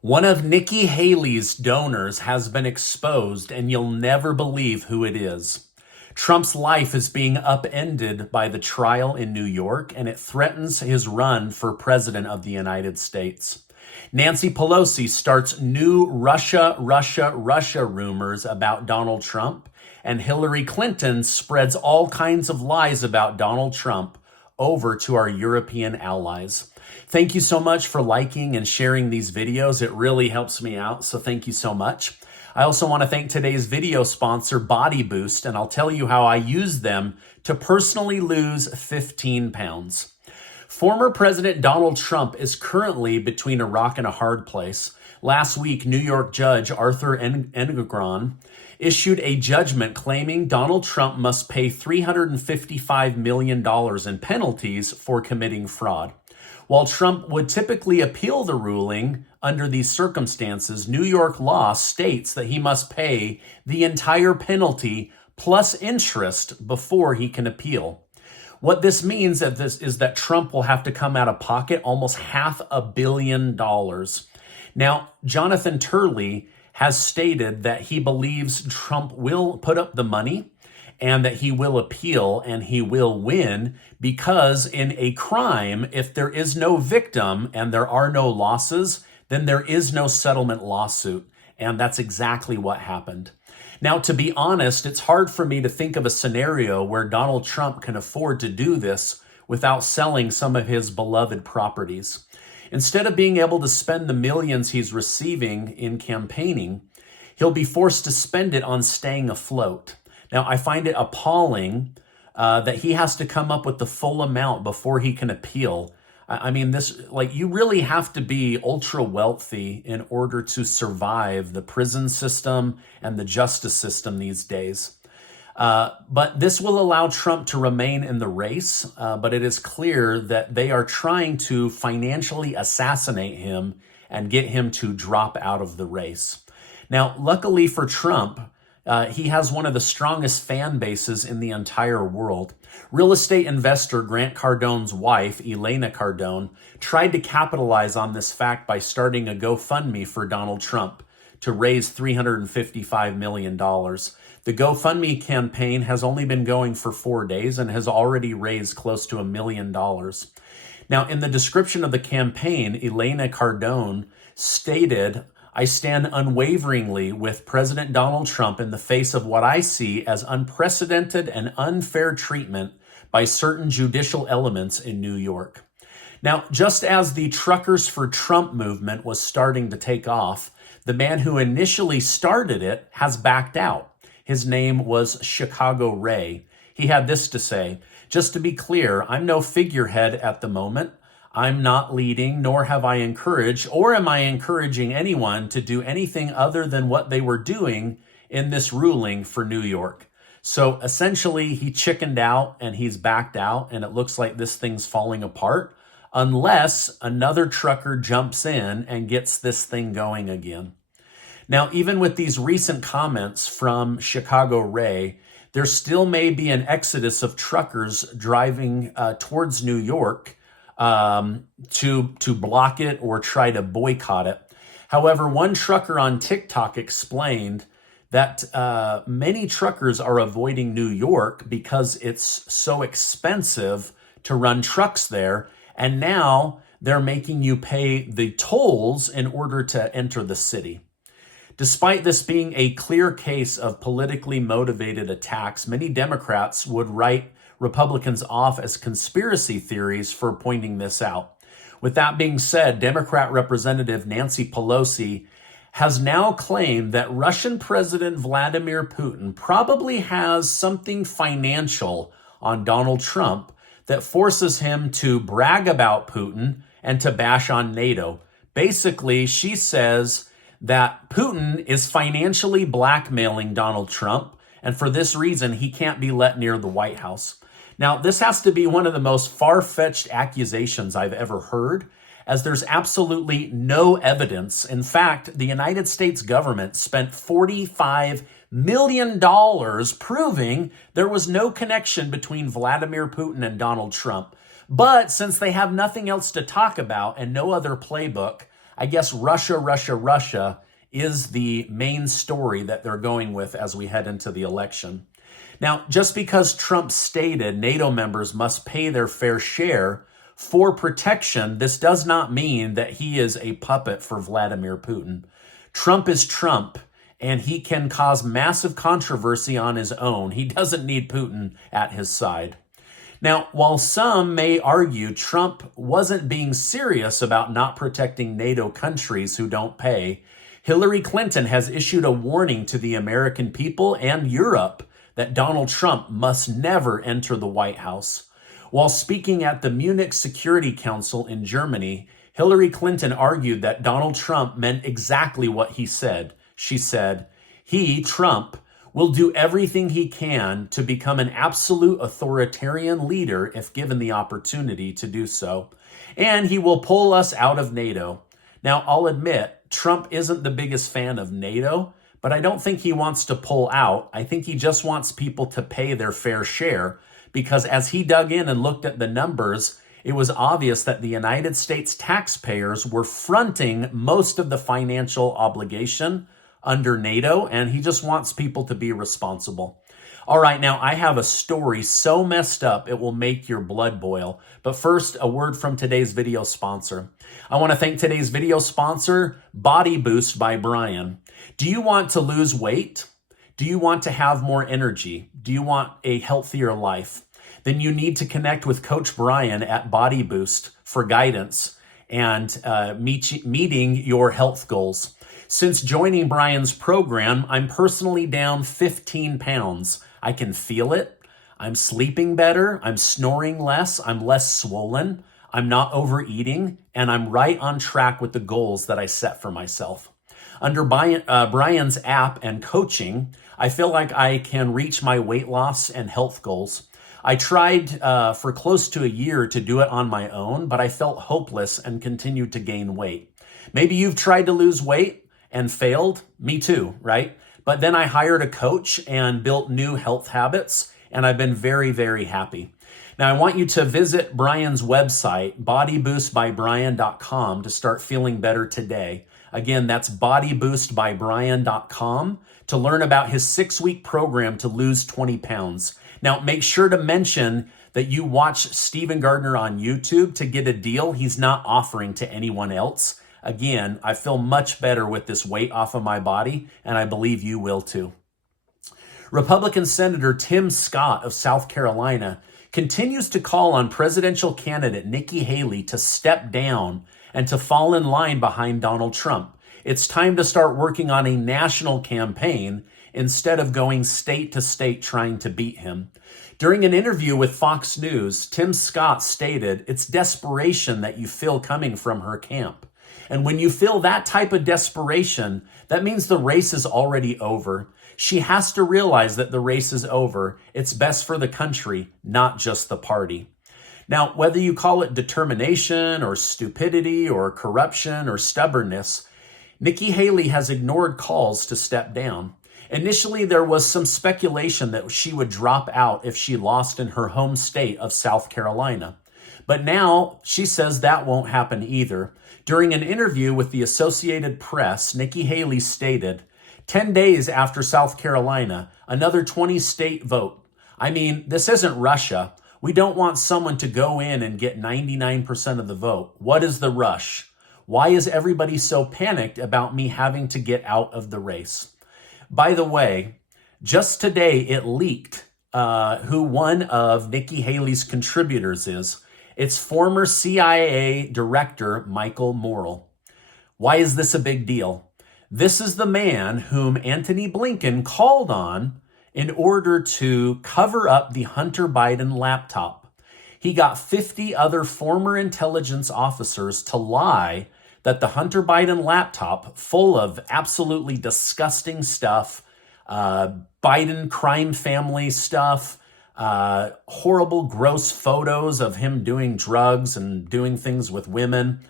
One of Nikki Haley's donors has been exposed, and you'll never believe who it is. Trump's life is being upended by the trial in New York, and it threatens his run for president of the United States. Nancy Pelosi starts new Russia rumors about Donald Trump, and Hillary Clinton spreads all kinds of lies about Donald Trump over to our European allies. Thank you so much for liking and sharing these videos. It really helps me out, so thank you so much. I also want to thank today's video sponsor, Body Boost, and I'll tell you how I use them to personally lose 15 pounds. Former President Donald Trump is currently between a rock and a hard place. Last week, New York Judge Arthur Engoron issued a judgment claiming Donald Trump must pay $355 million in penalties for committing fraud. While Trump would typically appeal the ruling under these circumstances, New York law states that he must pay the entire penalty plus interest before he can appeal. What this means is that Trump will have to come out of pocket almost $500 million. Now, Jonathan Turley has stated that he believes Trump will put up the money and that he will appeal and he will win, because in a crime, if there is no victim and there are no losses, then there is no settlement lawsuit. And that's exactly what happened. Now, to be honest, it's hard for me to think of a scenario where Donald Trump can afford to do this without selling some of his beloved properties. Instead of being able to spend the millions he's receiving in campaigning, he'll be forced to spend it on staying afloat. Now, I find it appalling that he has to come up with the full amount before he can appeal. I mean, you really have to be ultra wealthy in order to survive the prison system and the justice system these days. But this will allow Trump to remain in the race, but it is clear that they are trying to financially assassinate him and get him to drop out of the race. Now, luckily for Trump, he has one of the strongest fan bases in the entire world. Real estate investor Grant Cardone's wife, Elena Cardone, tried to capitalize on this fact by starting a GoFundMe for Donald Trump to raise $355 million. The GoFundMe campaign has only been going for 4 days and has already raised close to $1 million. Now, in the description of the campaign, Elena Cardone stated, "I stand unwaveringly with President Donald Trump in the face of what I see as unprecedented and unfair treatment by certain judicial elements in New York." Now, just as the Truckers for Trump movement was starting to take off, the man who initially started it has backed out. His name was Chicago Ray. He had this to say, "Just to be clear, I'm no figurehead at the moment. I'm not leading, nor have I encouraged, or am I encouraging anyone to do anything other than what they were doing in this ruling for New York." So essentially, he chickened out and he's backed out, and it looks like this thing's falling apart unless another trucker jumps in and gets this thing going again. Now, even with these recent comments from Chicago Ray, there still may be an exodus of truckers driving towards New York to block it or try to boycott it. However, one trucker on TikTok explained that many truckers are avoiding New York because it's so expensive to run trucks there, and now they're making you pay the tolls in order to enter the city. Despite this being a clear case of politically motivated attacks, many Democrats would write Republicans off as conspiracy theories for pointing this out. With that being said, Democrat Representative Nancy Pelosi has now claimed that Russian President Vladimir Putin probably has something financial on Donald Trump that forces him to brag about Putin and to bash on NATO. Basically, she says that Putin is financially blackmailing Donald Trump, and for this reason, he can't be let near the White House. Now, this has to be one of the most far-fetched accusations I've ever heard, as there's absolutely no evidence. In fact, the United States government spent $45 million proving there was no connection between Vladimir Putin and Donald Trump. But since they have nothing else to talk about and no other playbook, I guess Russia is the main story that they're going with as we head into the election. Now, just because Trump stated NATO members must pay their fair share for protection, this does not mean that he is a puppet for Vladimir Putin. Trump is Trump, and he can cause massive controversy on his own. He doesn't need Putin at his side. Now, while some may argue Trump wasn't being serious about not protecting NATO countries who don't pay, Hillary Clinton has issued a warning to the American people and Europe that Donald Trump must never enter the White House. While speaking at the Munich Security Council in Germany, Hillary Clinton argued that Donald Trump meant exactly what he said. She said, he, Trump, will do everything he can to become an absolute authoritarian leader if given the opportunity to do so. And he will pull us out of NATO. Now, I'll admit, Trump isn't the biggest fan of NATO, but I don't think he wants to pull out. I think he just wants people to pay their fair share, because as he dug in and looked at the numbers, it was obvious that the United States taxpayers were fronting most of the financial obligation under NATO, and he just wants people to be responsible. All right, now I have a story so messed up it will make your blood boil. But first, a word from today's video sponsor. I want to thank today's video sponsor, Body Boost by Brian. Do you want to lose weight? Do you want to have more energy? Do you want a healthier life? Then you need to connect with Coach Brian at Body Boost for guidance and meeting your health goals. Since joining Brian's program, I'm personally down 15 pounds. I can feel it. I'm sleeping better. I'm snoring less. I'm less swollen. I'm not overeating. And I'm right on track with the goals that I set for myself. Under Brian's app and coaching, I feel like I can reach my weight loss and health goals. I tried for close to a year to do it on my own, but I felt hopeless and continued to gain weight. Maybe you've tried to lose weight and failed. Me too, right? But then I hired a coach and built new health habits, and I've been very, very happy. Now, I want you to visit Brian's website, bodyboostbybrian.com, to start feeling better today. Again, that's bodyboostbybrian.com to learn about his 6-week program to lose 20 pounds. Now, make sure to mention that you watch Stephen Gardner on YouTube to get a deal he's not offering to anyone else. Again, I feel much better with this weight off of my body, and I believe you will too. Republican Senator Tim Scott of South Carolina continues to call on presidential candidate Nikki Haley to step down and to fall in line behind Donald Trump. It's time to start working on a national campaign instead of going state to state trying to beat him. During an interview with Fox News, Tim Scott stated, "It's desperation that you feel coming from her camp. And when you feel that type of desperation, that means the race is already over. She has to realize that the race is over. It's best for the country, not just the party." Now, whether you call it determination or stupidity or corruption or stubbornness, Nikki Haley has ignored calls to step down. Initially, there was some speculation that she would drop out if she lost in her home state of South Carolina. But now she says that won't happen either. During an interview with the Associated Press, Nikki Haley stated, 10 days after South Carolina, another 20-state vote. I mean, this isn't Russia. We don't want someone to go in and get 99% of the vote. What is the rush? Why is everybody so panicked about me having to get out of the race? By the way, just today it leaked who one of Nikki Haley's contributors is. It's former CIA Director Michael Morrell. Why is this a big deal? This is the man whom Antony Blinken called on in order to cover up the Hunter Biden laptop. He got 50 other former intelligence officers to lie that the Hunter Biden laptop, full of absolutely disgusting stuff, Biden crime family stuff, horrible, gross photos of him doing drugs and doing things with women.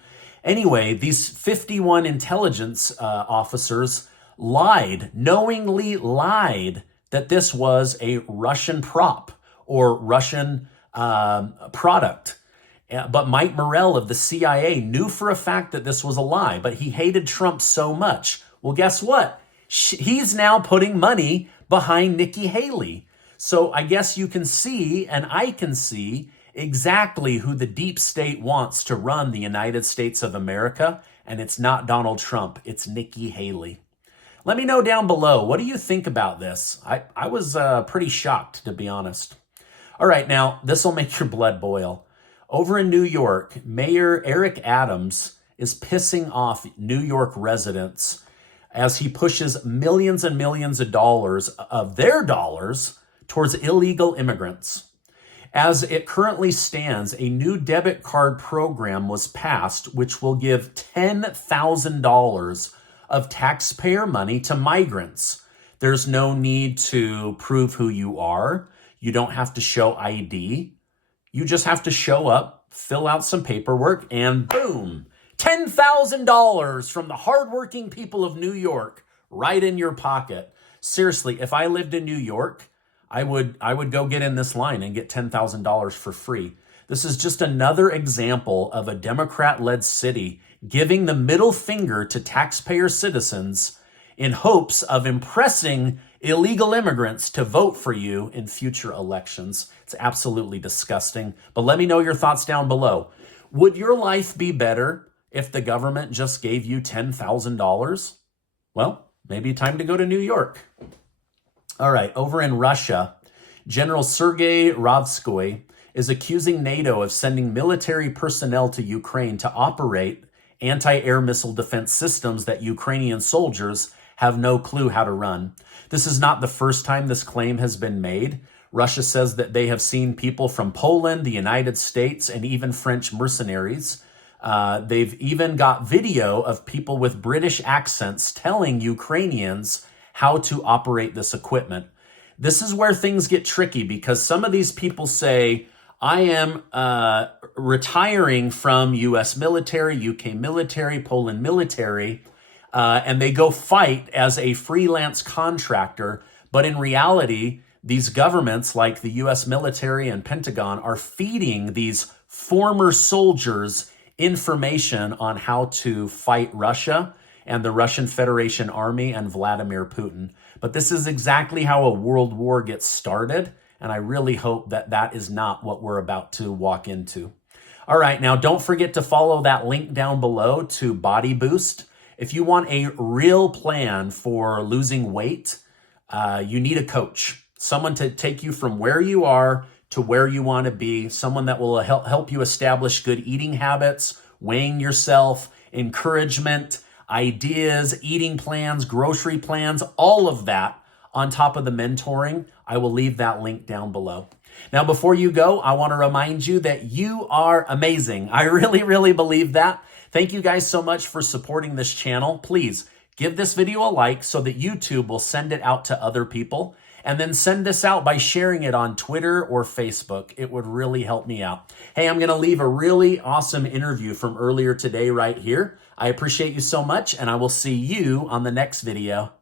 Anyway, these 51 intelligence officers knowingly lied that this was a Russian prop or Russian product. But Mike Morell of the CIA knew for a fact that this was a lie, but he hated Trump so much. Well, guess what? He's now putting money behind Nikki Haley. So I guess you can see, and I can see, exactly who the deep state wants to run the United States of America, and it's not Donald Trump, it's Nikki Haley. Let me know down below, what do you think about this? I was pretty shocked, to be honest. All right, now, this will make your blood boil. Over in New York, Mayor Eric Adams is pissing off New York residents as he pushes millions and millions of dollars of their dollars towards illegal immigrants. As it currently stands, a new debit card program was passed which will give $10,000 of taxpayer money to migrants. There's no need to prove who you are. You don't have to show ID. You just have to show up, fill out some paperwork, and boom, $10,000 from the hardworking people of New York right in your pocket. Seriously, if I lived in New York, I would go get in this line and get $10,000 for free. This is just another example of a Democrat-led city giving the middle finger to taxpayer citizens in hopes of impressing illegal immigrants to vote for you in future elections. It's absolutely disgusting. But let me know your thoughts down below. Would your life be better if the government just gave you $10,000? Well, maybe time to go to New York. All right, over in Russia, General Sergei Ravskoy is accusing NATO of sending military personnel to Ukraine to operate anti-air missile defense systems that Ukrainian soldiers have no clue how to run. This is not the first time this claim has been made. Russia says that they have seen people from Poland, the United States, and even French mercenaries. They've even got video of people with British accents telling Ukrainians how to operate this equipment. This is where things get tricky because some of these people say, I am retiring from US military, UK military, Poland military, and they go fight as a freelance contractor. But in reality, these governments like the US military and Pentagon are feeding these former soldiers information on how to fight Russia and the Russian Federation Army and Vladimir Putin. But this is exactly how a world war gets started, and I really hope that that is not what we're about to walk into. All right, now don't forget to follow that link down below to Body Boost. If you want a real plan for losing weight, you need a coach, someone to take you from where you are to where you want to be, someone that will help you establish good eating habits, weighing yourself, encouragement, ideas, eating plans, grocery plans, all of that on top of the mentoring. I will leave that link down below. Now, before you go, I want to remind you that you are amazing. I really, really believe that. Thank you guys so much for supporting this channel. Please give this video a like so that YouTube will send it out to other people. And then send this out by sharing it on Twitter or Facebook. It would really help me out. Hey, I'm going to leave a really awesome interview from earlier today right here. I appreciate you so much, and I will see you on the next video.